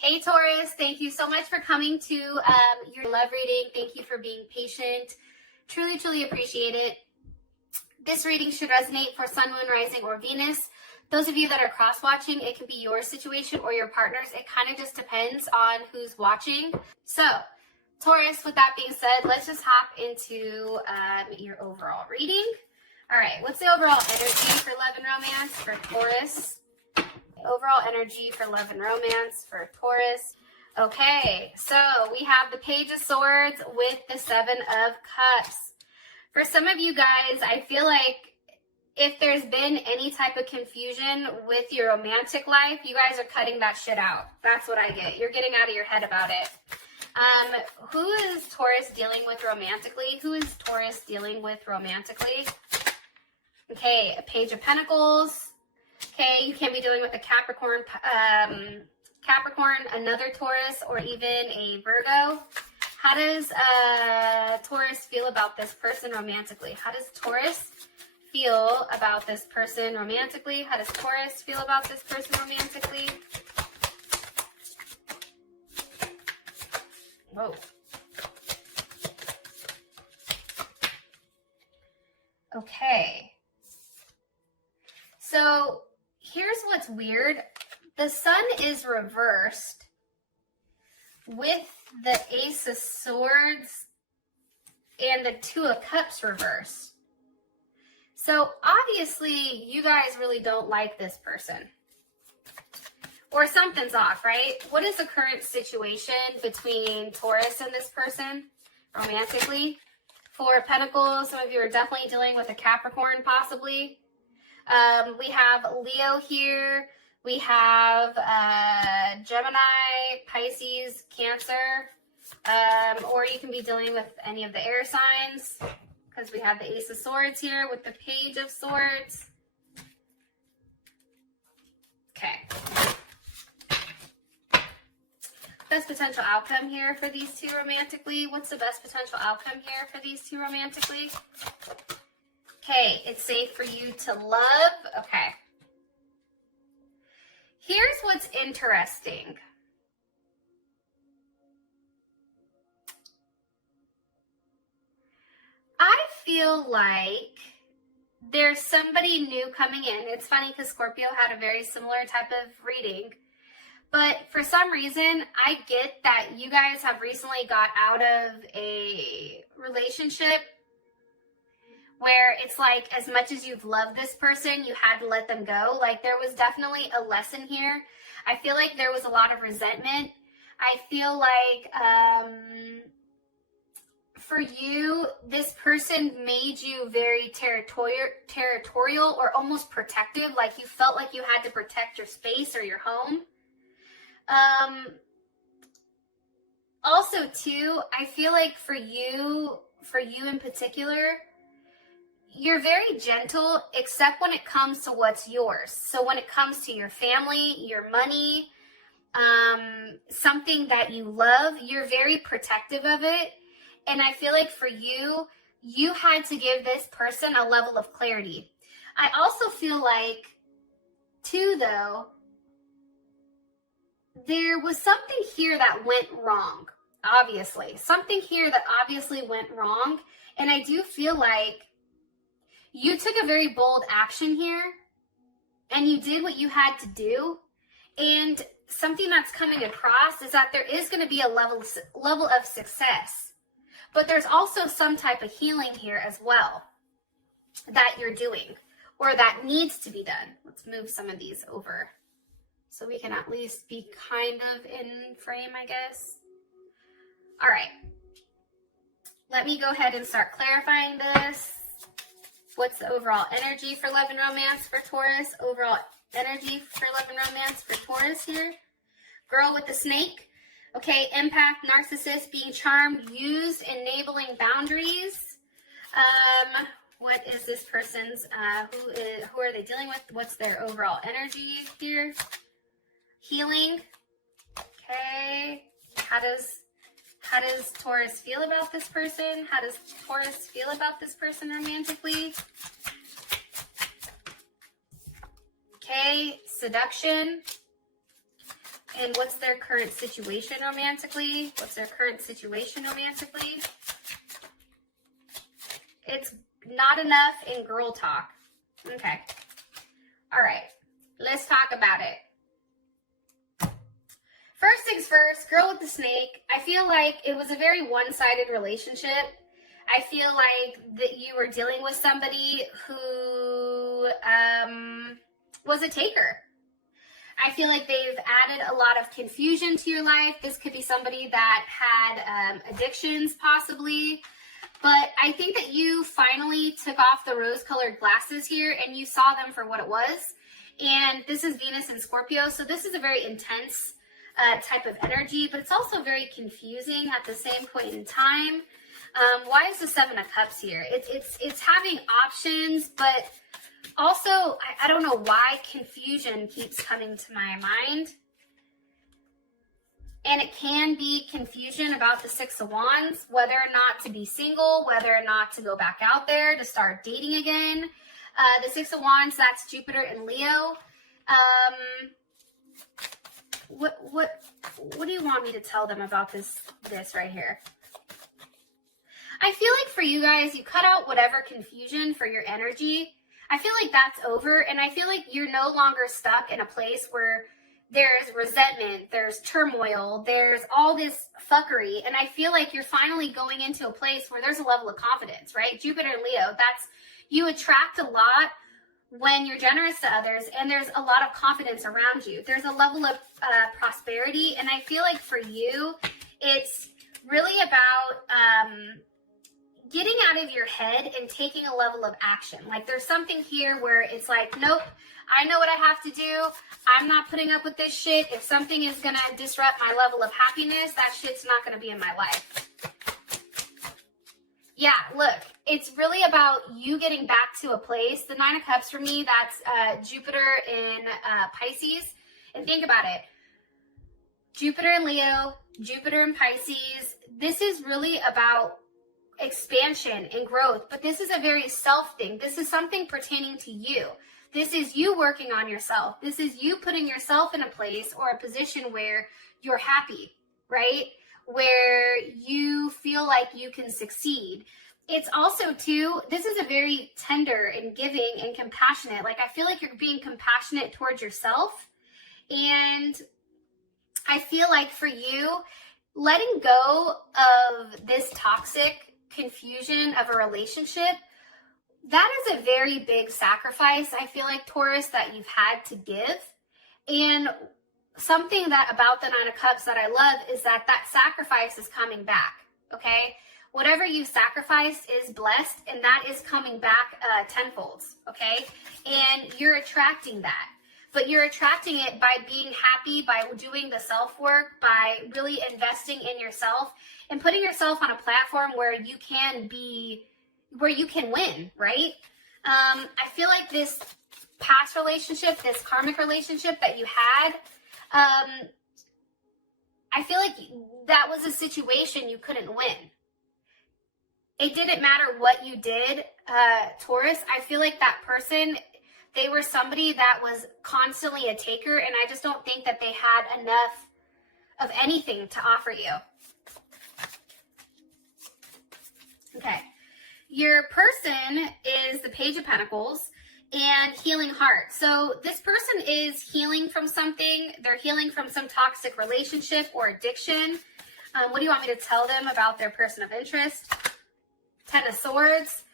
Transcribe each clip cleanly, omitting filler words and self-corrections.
Hey Taurus, thank you so much for coming to your love reading. Thank you for being patient. Truly, truly appreciate it. This reading should resonate for Sun, Moon, Rising, or Venus. Those of you that are cross-watching, it can be your situation or your partner's. It kind of just depends on who's watching. So, Taurus, with that being said, let's just hop into your overall reading. All right, what's the overall energy for love and romance for Taurus? Overall energy for love and romance for Taurus. Okay, so we have the Page of Swords with the Seven of Cups. For some of you guys, I feel like if there's been any type of confusion with your romantic life, you guys are cutting that shit out. That's what I get. You're getting out of your head about it. Who is Taurus dealing with romantically? Who is Taurus dealing with romantically? Okay, a Page of Pentacles. Okay, you can be dealing with a Capricorn, another Taurus, or even a Virgo. How does Taurus feel about this person romantically? How does Taurus feel about this person romantically? How does Taurus feel about this person romantically? Whoa. Okay. So here's what's weird. The Sun is reversed with the Ace of Swords and the Two of Cups reversed. So obviously you guys really don't like this person. Or something's off, right? What is the current situation between Taurus and this person romantically? Four of Pentacles, some of you are definitely dealing with a Capricorn possibly. We have Leo here. We have Gemini, Pisces, Cancer. Or you can be dealing with any of the air signs because we have the Ace of Swords here with the Page of Swords. Okay. Best potential outcome here for these two romantically. What's the best potential outcome here for these two romantically? Okay, it's safe for you to love. Okay. Here's what's interesting. I feel like there's somebody new coming in. It's funny because Scorpio had a very similar type of reading. But for some reason, I get that you guys have recently got out of a relationship where it's like as much as you've loved this person, you had to let them go. Like there was definitely a lesson here. I feel like there was a lot of resentment. I feel like for you, this person made you very territorial or almost protective. Like you felt like you had to protect your space or your home. Also too, I feel like for you in particular, you're very gentle, except when it comes to what's yours. So when it comes to your family, your money, something that you love, you're very protective of it. And I feel like for you, you had to give this person a level of clarity. I also feel like, too, though, there was something here that went wrong, obviously. Something here that obviously went wrong. And I do feel like you took a very bold action here and you did what you had to do. And something that's coming across is that there is going to be a level of success. But there's also some type of healing here as well that you're doing or that needs to be done. Let's move some of these over so we can at least be kind of in frame, I guess. All right. Let me go ahead and start clarifying this. What's the overall energy for love and romance for Taurus? Overall energy for love and romance for Taurus here. Girl with the snake. Okay, empath, narcissist, being charmed, used, enabling boundaries. What is this person's, who are they dealing with? What's their overall energy here? Healing. Okay. How does Taurus feel about this person? How does Taurus feel about this person romantically? Okay, seduction. And what's their current situation romantically? What's their current situation romantically? It's not enough in girl talk. Okay. All right. Let's talk about it. First things first, girl with the snake. I feel like it was a very one-sided relationship. I feel like that you were dealing with somebody who was a taker. I feel like they've added a lot of confusion to your life. This could be somebody that had addictions possibly. But I think that you finally took off the rose-colored glasses here and you saw them for what it was. And this is Venus in Scorpio, so this is a very intense type of energy, but it's also very confusing at the same point in time. Why is the Seven of Cups here? It's having options, but also, I don't know why confusion keeps coming to my mind. And it can be confusion about the Six of Wands, whether or not to be single, whether or not to go back out there to start dating again. The Six of Wands, that's Jupiter and Leo. What do you want me to tell them about this right here? I feel like for you guys, you cut out whatever confusion for your energy. I feel like that's over, and I feel like you're no longer stuck in a place where there's resentment, there's turmoil, there's all this fuckery, and I feel like you're finally going into a place where there's a level of confidence, right? Jupiter and Leo, you attract a lot when you're generous to others, and there's a lot of confidence around you. There's a level of prosperity, and I feel like for you, it's really about getting out of your head and taking a level of action. Like there's something here where it's like, nope, I know what I have to do. I'm not putting up with this shit. If something is going to disrupt my level of happiness, that shit's not going to be in my life. Yeah, look, it's really about you getting back to a place. The Nine of Cups for me, that's Jupiter in Pisces. And think about it. Jupiter in Leo, Jupiter in Pisces. This is really about expansion and growth, but this is a very self thing. This is something pertaining to you. This is you working on yourself. This is you putting yourself in a place or a position where you're happy, right? Where you feel like you can succeed. It's also too, this is a very tender and giving and compassionate. Like I feel like you're being compassionate towards yourself. And I feel like for you, letting go of this toxic confusion of a relationship, that is a very big sacrifice, I feel like, Taurus, that you've had to give. And something that about the Nine of Cups that I love is that sacrifice is coming back, okay? Whatever you sacrificed is blessed, and that is coming back tenfold, okay? And you're attracting that. But you're attracting it by being happy, by doing the self-work, by really investing in yourself and putting yourself on a platform where you can win, right? I feel like this past relationship, this karmic relationship that you had, I feel like that was a situation you couldn't win. It didn't matter what you did, Taurus. I feel like that person, they were somebody that was constantly a taker, and I just don't think that they had enough of anything to offer you. Okay. Your person is the Page of Pentacles and Healing Heart. So this person is healing from something. They're healing from some toxic relationship or addiction. What do you want me to tell them about their person of interest? Ten of Swords.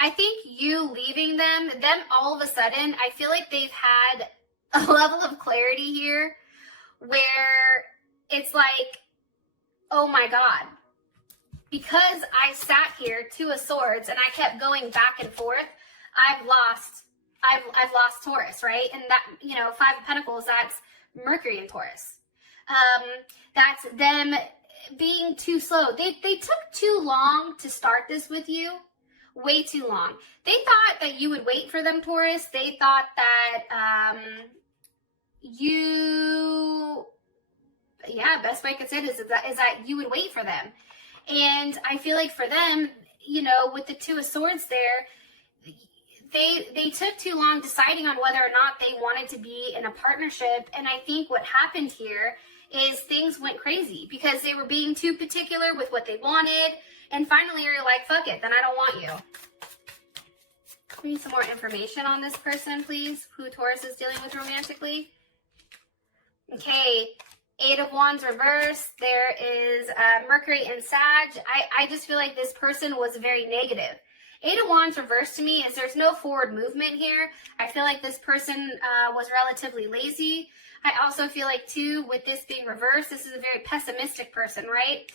I think you leaving them all of a sudden, I feel like they've had a level of clarity here where it's like, oh my God, because I sat here, Two of Swords, and I kept going back and forth, I've lost Taurus, right? And that, Five of Pentacles, that's Mercury in Taurus. That's them being too slow. They took too long to start this with you. Way too long. They thought that you would wait for them, Taurus. They thought that best way I could say this is that you would wait for them. And I feel like for them, with the Two of Swords there, they took too long deciding on whether or not they wanted to be in a partnership. And I think what happened here is things went crazy because they were being too particular with what they wanted. And finally, you're like, fuck it, then I don't want you. We need some more information on this person, please. Who Taurus is dealing with romantically. Okay, 8 of Wands reversed. There is Mercury in Sag. I just feel like this person was very negative. 8 of Wands reversed to me is there's no forward movement here. I feel like this person was relatively lazy. I also feel like, too, with this being reversed, this is a very pessimistic person, right?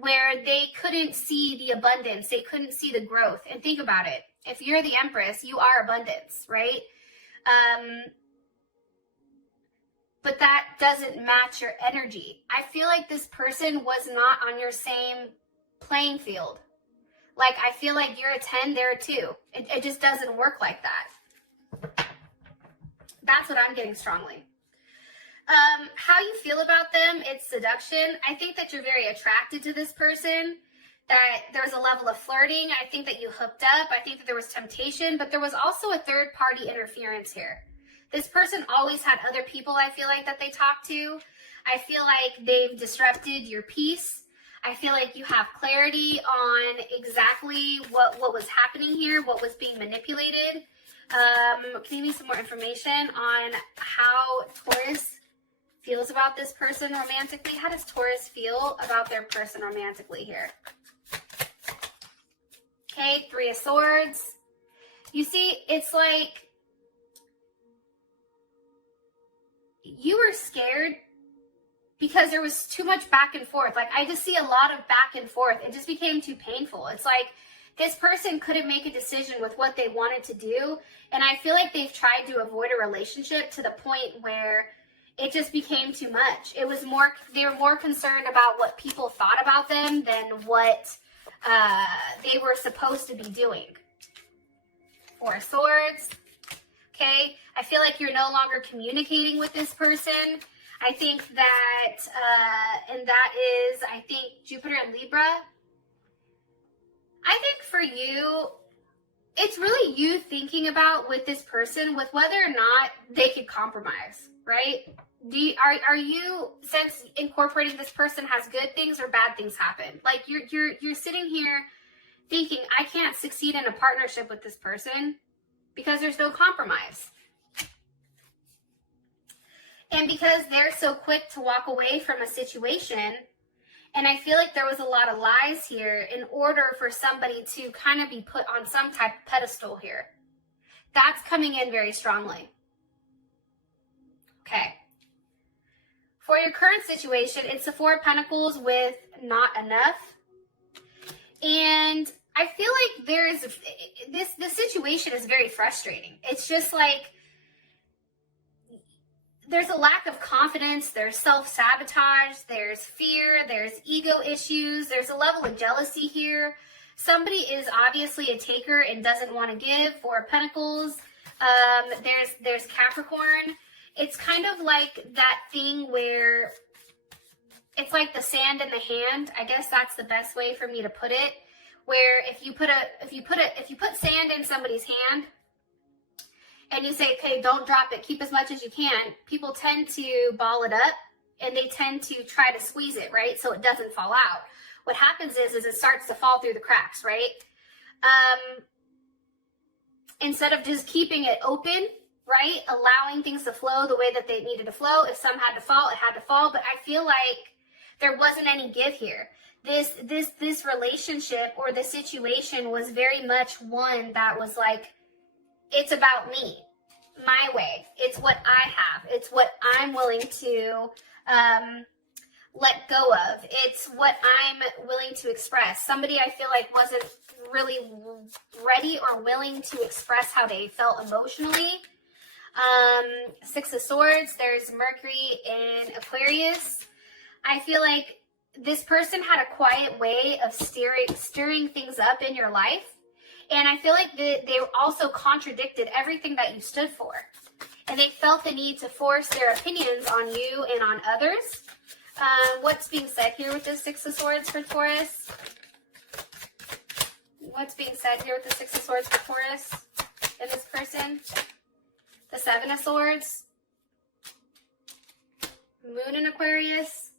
Where they couldn't see the abundance. They couldn't see the growth. And think about it. If you're the Empress, you are abundance, right? But that doesn't match your energy. I feel like this person was not on your same playing field. Like, I feel like you're a 10, they're a 2. It just doesn't work like that. That's what I'm getting strongly. How you feel about them, it's seduction. I think that you're very attracted to this person, that there's a level of flirting. I think that you hooked up. I think that there was temptation, but there was also a third-party interference here. This person always had other people, I feel like, that they talked to. I feel like they've disrupted your peace. I feel like you have clarity on exactly what was happening here, what was being manipulated. Can you give me some more information on how Taurus feels about this person romantically? How does Taurus feel about their person romantically here? Okay, 3 of Swords. You see, it's like you were scared because there was too much back and forth. Like, I just see a lot of back and forth. It just became too painful. It's like this person couldn't make a decision with what they wanted to do. And I feel like they've tried to avoid a relationship to the point where it just became too much. It was more, they were more concerned about what people thought about them than what they were supposed to be doing. 4 of Swords. Okay, I feel like you're no longer communicating with this person. I think that, and that is, I think, Jupiter and Libra. I think for you, it's really you thinking about with this person with whether or not they could compromise, right? Are you, since incorporating this person has good things or bad things happen? Like you're sitting here thinking, I can't succeed in a partnership with this person because there's no compromise. And because they're so quick to walk away from a situation, and I feel like there was a lot of lies here in order for somebody to kind of be put on some type of pedestal here. That's coming in very strongly. Okay. For your current situation, it's the 4 of Pentacles with not enough. And I feel like this situation is very frustrating. It's just like, there's a lack of confidence, there's self-sabotage, there's fear, there's ego issues, there's a level of jealousy here. Somebody is obviously a taker and doesn't want to give. 4 of Pentacles. There's Capricorn. It's kind of like that thing where it's like the sand in the hand. I guess that's the best way for me to put it. Where if you put sand in somebody's hand, and you say, okay, don't drop it, keep as much as you can, people tend to ball it up and they tend to try to squeeze it, right? So it doesn't fall out. What happens is it starts to fall through the cracks, right? Instead of just keeping it open, right? Allowing things to flow the way that they needed to flow. If some had to fall, it had to fall. But I feel like there wasn't any give here. This relationship or the situation was very much one that was like, it's about me, my way. It's what I have. It's what I'm willing to let go of. It's what I'm willing to express. Somebody I feel like wasn't really ready or willing to express how they felt emotionally. 6 of Swords, there's Mercury in Aquarius. I feel like this person had a quiet way of stirring things up in your life. And I feel like they also contradicted everything that you stood for. And they felt the need to force their opinions on you and on others. What's being said here with the 6 of Swords for Taurus? What's being said here with the 6 of Swords for Taurus in this person? The 7 of Swords. Moon in Aquarius.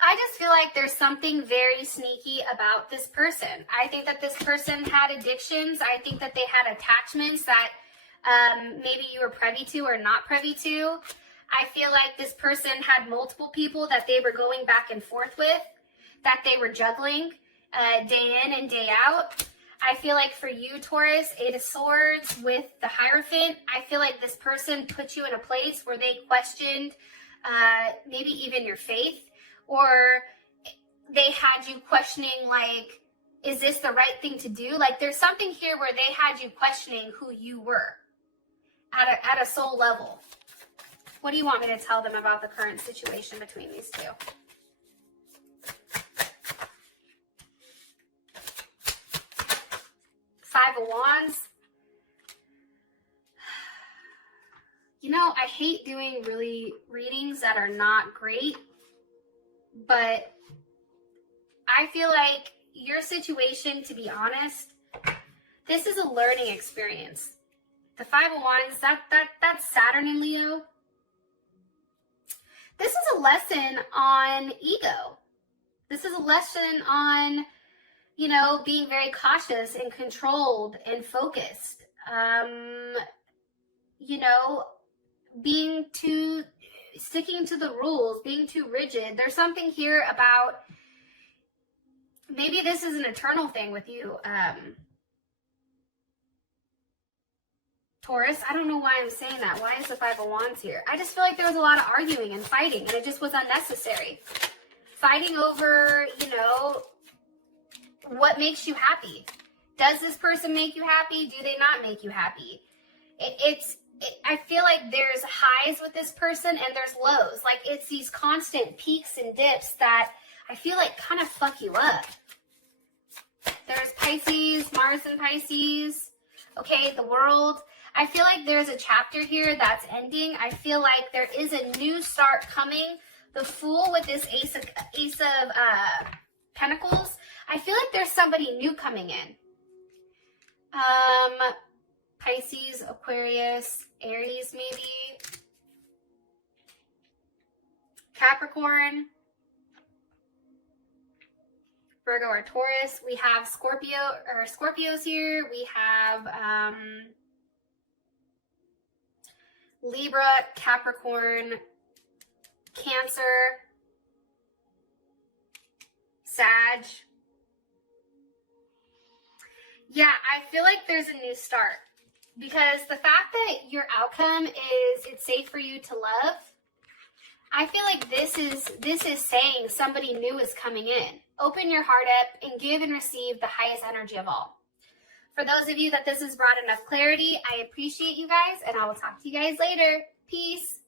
I just feel like there's something very sneaky about this person. I think that this person had addictions. I think that they had attachments that maybe you were privy to or not privy to. I feel like this person had multiple people that they were going back and forth with, that they were juggling day in and day out. I feel like for you, Taurus, Eight of Swords with the Hierophant, I feel like this person put you in a place where they questioned maybe even your faith, or they had you questioning, like, is this the right thing to do? Like, there's something here where they had you questioning who you were at a soul level. What do you want me to tell them about the current situation between these two? Five of Wands. You know, I hate doing really readings that are not great, but I feel like your situation, to be honest, this is a learning experience. The Five of Wands, that's Saturn in Leo. This is a lesson on ego. This is a lesson on, you know, being very cautious and controlled and focused. You know, sticking to the rules, being too rigid. There's something here about, maybe this is an eternal thing with you, Taurus. I don't know why I'm saying that. Why is the Five of Wands here? I just feel like there was a lot of arguing and fighting, and it just was unnecessary. Fighting over, you know, what makes you happy. Does this person make you happy? Do they not make you happy? I feel like there's highs with this person and there's lows. Like, it's these constant peaks and dips that I feel like kind of fuck you up. There's Pisces, Mars in Pisces. Okay, the World. I feel like there's a chapter here that's ending. I feel like there is a new start coming. The Fool with this Ace of Pentacles. I feel like there's somebody new coming in. Pisces, Aquarius, Aries maybe. Capricorn. Virgo or Taurus. We have Scorpios here. We have Libra, Capricorn, Cancer, Sag. Yeah, I feel like there's a new start, because the fact that your outcome is it's safe for you to love, I feel like this is saying somebody new is coming in. Open your heart up and give and receive the highest energy of all. For those of you that this has brought enough clarity, I appreciate you guys, and I will talk to you guys later. Peace.